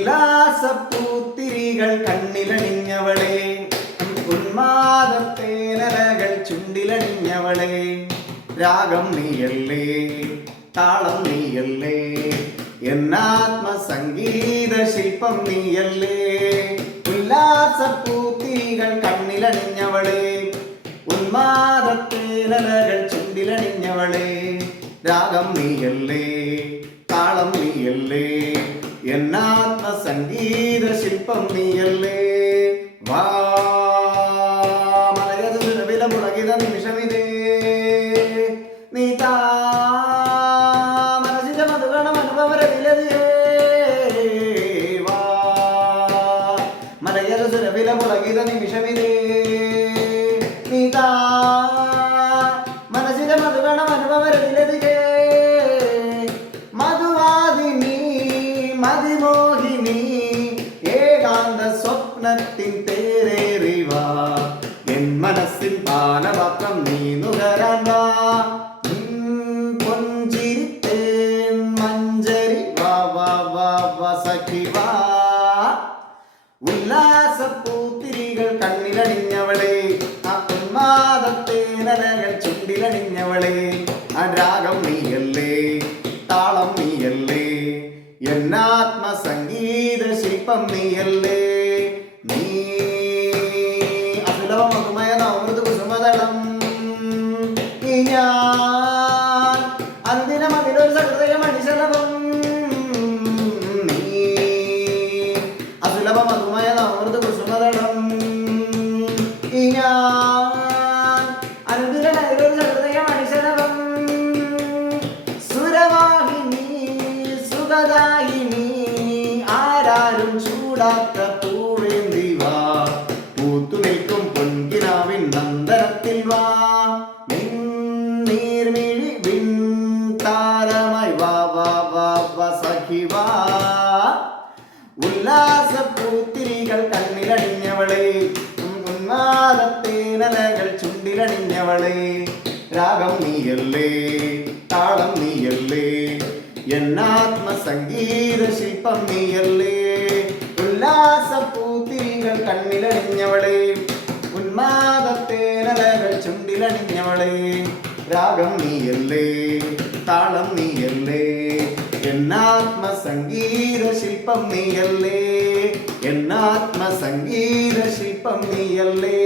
ഉല്ലാസപ്പൂത്തിരികൾ കണ്ണിലണിഞ്ഞവളെ. ഉന്മാദത്തേനകൾ ചുണ്ടിലണിഞ്ഞവളെ. രാഗം നീയല്ലേ താളം നീയല്ലേ എന്നാത്മസംഗീത ശില്പം നീയല്ലേ. ഉല്ലാസപ്പൂത്തിരികൾ കണ്ണിലണിഞ്ഞവളെ ഉന്മാദത്തേനകൾ ചുണ്ടിലണിഞ്ഞവളെ. രാഗം നീയല്ലേ താളം നീയല്ലേ എന്നാത്മ സംഗീത ശില്പം നീയല്ലേ? വാ മലയത് നിലവില മുളകിത നിമിഷമിതേ. നീ താ മനസ്സിന്റെ മധുഗണം അനുഭവരവിലതേ വാ മലയത് സുരവില മുളകിത നിമിഷമിതേ. സ്വപ്നത്തിൻ തേരേറിവ എൻ മനസ്സിൻ പാനപാത്രം നീ നുകരാൻ വാ പുഞ്ചിരിത്തേൻ മഞ്ചരി വാ വാ വാ വാ വാ. ഉല്ലാസപ്പൂത്തിരികൾ കണ്ണിലണിഞ്ഞവളെ ആ ഉന്മാദത്തേനകൾ ചുണ്ടിലണിഞ്ഞവളെ ആ രാഗം നീയല്ലേ താളം നീയല്ലേ എന്നാത്മ സംഗീത ശില്പം നീയല്ലേ. നീ അസുലഭ മധുമയ നവമൃദു കുസുമതളം. ഈ ഞാൻ അന്തിനം അതിലൊരു സഹൃദയ മണിശലഭം. നീ അസുലഭ മധുമയ നവമൃദു കുസുമതളം. ഈ ഞാൻ അന്തിനം അതിലൊരു സഹൃദയ മണിശലഭം. സുരവാഹിനി സുഖദായിനി ആരാരും ചൂടാത്ത നീർമിഴി വിൺ താരമായി വാ വാ വാ വാ സഖി വാ. ഉല്ലാസ പൂത്തിരികൾ കണ്ണിലണിഞ്ഞവളെ ഉന്മാദത്തേനലകൾ ചുണ്ടിലണിഞ്ഞവളെ. രാഗം നീയല്ലേ താളം നീയല്ലേ എന്നാത്മ സംഗീത ശില്പം നീയല്ലേ. ഉല്ലാസ പൂത്തിരികൾ കണ്ണിലണിഞ്ഞവളെ ഉന്മാദത്തേനലകൾ ചുണ്ടിലണിഞ്ഞവളെ. രാഗം നീയല്ലേ താളം നീയല്ലേ എന്നാത്മ സംഗീത ശില്പം നീയല്ലേ എന്നാത്മ സംഗീത ശില്പം നീയല്ലേ.